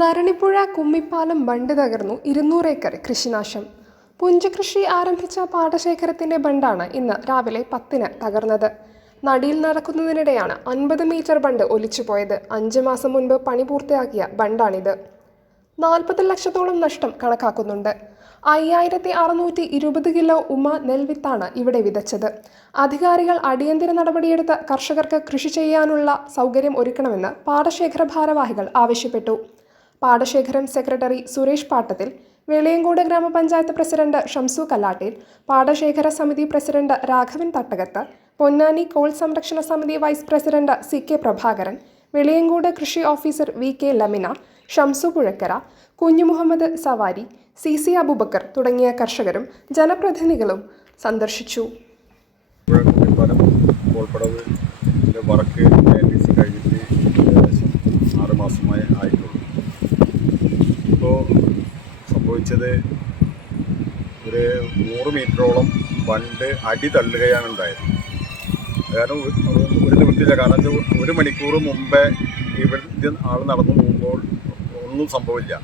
നരണിപ്പുഴ കുമ്മിപ്പാലം ബണ്ട് തകർന്നു ഇരുന്നൂറ് ഏക്കർ കൃഷിനാശം. പുഞ്ചകൃഷി ആരംഭിച്ച പാടശേഖരത്തിന്റെ ബണ്ടാണ് ഇന്ന് രാവിലെ പത്തിന് തകർന്നത്. നടിയിൽ നടക്കുന്നതിനിടെയാണ് അൻപത് മീറ്റർ ബണ്ട് ഒലിച്ചുപോയത് അഞ്ച് മാസം മുൻപ് പണി പൂർത്തിയാക്കിയ ബണ്ടാണിത്. നാൽപ്പത് ലക്ഷത്തോളം നഷ്ടം കണക്കാക്കുന്നുണ്ട്. അയ്യായിരത്തി അറുന്നൂറ്റി ഇരുപത് കിലോ ഉമ നെൽവിത്താണ് ഇവിടെ വിതച്ചത്. അധികാരികൾ അടിയന്തര നടപടിയെടുത്ത് കർഷകർക്ക് കൃഷി ചെയ്യാനുള്ള സൗകര്യം ഒരുക്കണമെന്ന് പാടശേഖര ഭാരവാഹികൾ ആവശ്യപ്പെട്ടു. പാടശേഖരം സെക്രട്ടറി സുരേഷ് പാട്ടത്തിൽ വെളിയങ്കോട് ഗ്രാമപഞ്ചായത്ത് പ്രസിഡന്റ് ഷംസു കല്ലാട്ടിൽ പാടശേഖര സമിതി പ്രസിഡന്റ് രാഘവൻ തട്ടകത്ത് പൊന്നാനി കോൾ സംരക്ഷണ സമിതി vice president C K Prabhakaran Veliyankode കൃഷി officer V K Lamina Shamsu Puzhakkara Kunhu Muhammad സവാരി സി സി അബൂബക്കർ തുടങ്ങിയ കർഷകരും ജനപ്രതിനിധികളും സന്ദർശിച്ചു. വർക്ക് കഴിഞ്ഞിട്ട് ആറ് മാസമായി ആയിട്ടുള്ളൂ ഇപ്പോൾ സംഭവിച്ചത് ഒരു നൂറ് മീറ്ററോളം വണ്ട് അടി തള്ളുകയാണ് ഉണ്ടായത്. കാരണം ഒരു നിവൃത്തിയില്ല കാരണം ഒരു മണിക്കൂർ മുമ്പേ ഇവിടെ ആൾ നടന്നു പോകുമ്പോൾ ഒന്നും സംഭവില്ല.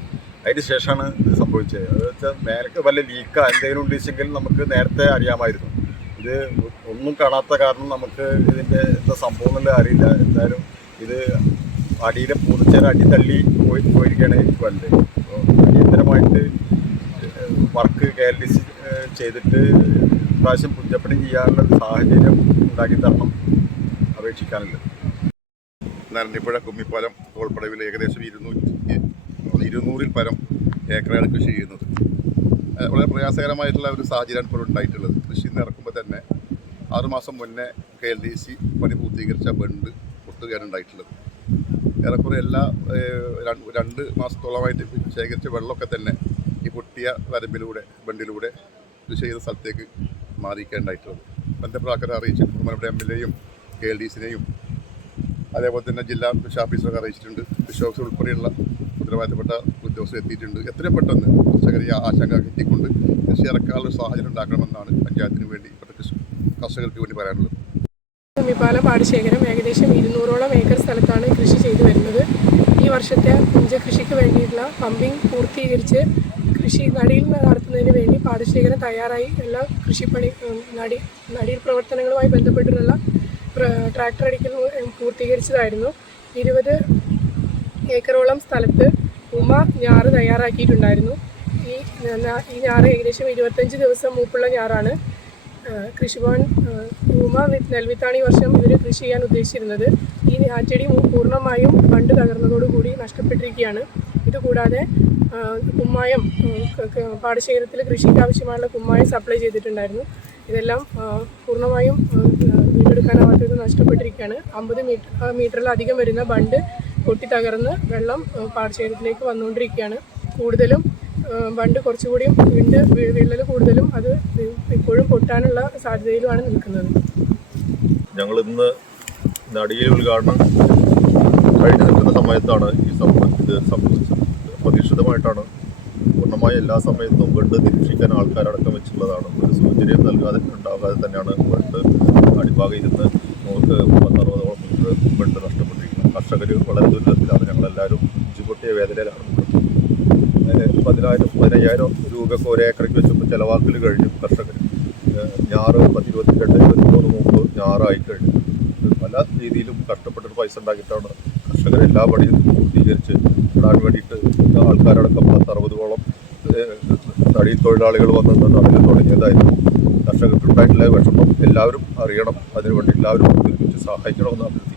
അതിന് ശേഷമാണ് ഇത് സംഭവിച്ചത്. അത് വെച്ചാൽ മേലക്ക് വല്ല ലീക്കാ എന്തെങ്കിലും ഉണ്ടെങ്കിൽ നമുക്ക് നേരത്തെ അറിയാമായിരുന്നു. ഇത് ഒന്നും കാണാത്ത കാരണം നമുക്ക് ഇതിന്റെ എന്താ സംഭവം എന്നുള്ളത് അറിയില്ല. എന്തായാലും ഇത് അടിയിലെ പൂർച്ചേരം അടി തള്ളി പോയി പോയിരിക്കുകയാണ് വലുത് അടിയന്തരമായിട്ട് work K L D C ചെയ്തിട്ട് പ്രാവശ്യം പുഞ്ചപ്പണി ചെയ്യാനുള്ള സാഹചര്യം ഉണ്ടാക്കി തരണം അപേക്ഷിക്കാനുള്ളത് നരണ്ടിപ്പുഴ കുമ്മിപ്പാലം കോൾപ്പടവിൽ ഏകദേശം ഇരുന്നൂറ്റി ഇരുന്നൂറിൽ പരം ഏക്കറാണ് കൃഷി ചെയ്യുന്നത്. വളരെ പ്രയാസകരമായിട്ടുള്ള ഒരു സാഹചര്യമാണ് ഇപ്പോൾ ഉണ്ടായിട്ടുള്ളത്. കൃഷി ഇറക്കുമ്പോൾ തന്നെ ആറുമാസം മുന്നേ കെ എൽ ഡി സി പണി പൂർത്തീകരിച്ച ബണ്ട് പൊട്ടുകയാണ് ഉണ്ടായിട്ടുള്ളത്. ഏറെക്കുറെ എല്ലാ രണ്ട് മാസത്തോളമായിട്ട് ശേഖരിച്ച വെള്ളമൊക്കെ തന്നെ ഈ പൊട്ടിയ വരമ്പിലൂടെ ബണ്ടിലൂടെ കൃഷി ചെയ്ത സ്ഥലത്തേക്ക് മാറിയിക്കേണ്ടായിട്ടുള്ളത് ബന്ധപ്പെട്ട അറിയിച്ചിട്ടുണ്ട്. നമ്മുടെ എം എൽ എയും കെ എൽ ഡി സിനെയും അതേപോലെ തന്നെ ജില്ലാ കൃഷി ഓഫീസറൊക്കെ അറിയിച്ചിട്ടുണ്ട്. കൃഷി ഓഫീസർ ഉൾപ്പെടെയുള്ള ഉത്തരവാദിത്തപ്പെട്ട ഉദ്യോഗസ്ഥർ എത്തിയിട്ടുണ്ട്. എത്രയും പെട്ടെന്ന് കർഷകരെ ആശങ്ക കിട്ടിക്കൊണ്ട് കൃഷി ഇറക്കാനുള്ള സാഹചര്യം ഉണ്ടാക്കണമെന്നാണ് പഞ്ചായത്തിന് വേണ്ടി ഇപ്പോഴത്തെ കർഷകർക്ക് വേണ്ടി പറയാനുള്ളത്. കുമ്മിപ്പാലം പാടശേഖരം ഏകദേശം ഇരുന്നൂറോളം ഏക്കർ സ്ഥലത്താണ് കൃഷി ചെയ്തു വരുന്നത്. ഈ വർഷത്തെ പുഞ്ചകൃഷിക്ക് വേണ്ടിയിട്ടുള്ള പമ്പിംഗ് പൂർത്തീകരിച്ച് കൃഷി നടിയിൽ നടത്തുന്നതിന് വേണ്ടി പാടശേഖരം തയ്യാറായി. എല്ലാ കൃഷിപ്പണി നടി നടീൽ പ്രവർത്തനങ്ങളുമായി ബന്ധപ്പെട്ടിട്ടുള്ള ട്രാക്ടർ അടിക്കൽ പൂർത്തീകരിച്ചതായിരുന്നു. ഇരുപത് ഏക്കറോളം സ്ഥലത്ത് ഉമ ഞാറ് തയ്യാറാക്കിയിട്ടുണ്ടായിരുന്നു. ഈ ഈ ഞാറ് ഏകദേശം ഇരുപത്തഞ്ച് ദിവസം മൂപ്പുള്ള ഞാറാണ്. കൃഷിഭവൻ ഭൂമ നെൽവിത്താണ് ഈ വർഷം ഇവർ കൃഷി ചെയ്യാൻ ഉദ്ദേശിച്ചിരുന്നത്. ഈ ആറ്റടി പൂർണമായും ബണ്ട് തകർന്നതോടുകൂടി നഷ്ടപ്പെട്ടിരിക്കുകയാണ്. ഇതുകൂടാതെ കുമ്മായം പാടശേഖരത്തിൽ കൃഷിക്ക് ആവശ്യമായുള്ള കുമ്മായം സപ്ലൈ ചെയ്തിട്ടുണ്ടായിരുന്നു. ഇതെല്ലാം പൂർണമായും വീണ്ടെടുക്കാനാവാത്തത് നഷ്ടപ്പെട്ടിരിക്കുകയാണ്. അമ്പത് മീറ്റർ മീറ്ററിലധികം വരുന്ന ബണ്ട് പൊട്ടി തകർന്ന് വെള്ളം പാടശേഖരത്തിലേക്ക് വന്നുകൊണ്ടിരിക്കുകയാണ്. കൂടുതലും ആ, ബണ്ട് കുറച്ചുകൂടിയും വീണ്ട് വിള്ളൽ കൂടുതലും അത് ഇപ്പോഴും പൊട്ടാനുള്ള സാധ്യതയിലുമാണ് നിൽക്കുന്നത്. ഞങ്ങൾ ഇന്ന് നടിയിൽ ഉദ്ഘാടനം കഴിഞ്ഞ് നിൽക്കുന്ന സമയത്താണ് ഈ സംഭവം ഇത് സംഭവിച്ചത്. പ്രതീക്ഷിതമായിട്ടാണ് പൂർണമായ എല്ലാ സമയത്തും വണ്ട് നിരീക്ഷിക്കാൻ ആൾക്കാരടക്കം വെച്ചിട്ടുള്ളതാണ്. ഒരു സൗകര്യം നൽകാതെ ഉണ്ടാകാതെ തന്നെയാണ് വണ്ട് അടിഭാഗം ഇരുന്ന് നമുക്ക് പത്തറുപതോളം ബണ്ട് നഷ്ടപ്പെട്ടിരിക്കുന്നത്. കർഷകർ വളരെ ദുരിതത്തിലാണ്. ഞങ്ങളെല്ലാവരും ഉച്ചിപ്പൊട്ടിയ വേദനയിലാണ്. പതിനായിരം പതിനയ്യായിരം രൂപയൊക്കെ ഒരേക്കറയ്ക്ക് വെച്ചപ്പോൾ ചിലവാക്കൽ കഴിഞ്ഞു കർഷകർ. ഞാറ് പത്തിരുപത്തിരണ്ട് ഇരുപത്തിമൂന്ന് മുമ്പ് ഞാറായി കഴിഞ്ഞു. പല രീതിയിലും കഷ്ടപ്പെട്ടിട്ട് പൈസ ഉണ്ടാക്കിയിട്ടാണ് കർഷകർ എല്ലാ പണിയും പൂർത്തീകരിച്ച് ഇടാൻ വേണ്ടിയിട്ട് ആൾക്കാരടക്കം പത്തറുപതോളം തടി തൊഴിലാളികൾ വന്ന് നടയിൽ തുടങ്ങിയതായിരുന്നു. കർഷകർക്ക് ഉണ്ടായിട്ടുള്ള വിഷമം എല്ലാവരും അറിയണം. അതിനുവേണ്ടി എല്ലാവരും ഒരുമിച്ച് സഹായിക്കണമെന്ന് അഭ്യർത്ഥിക്കുന്നു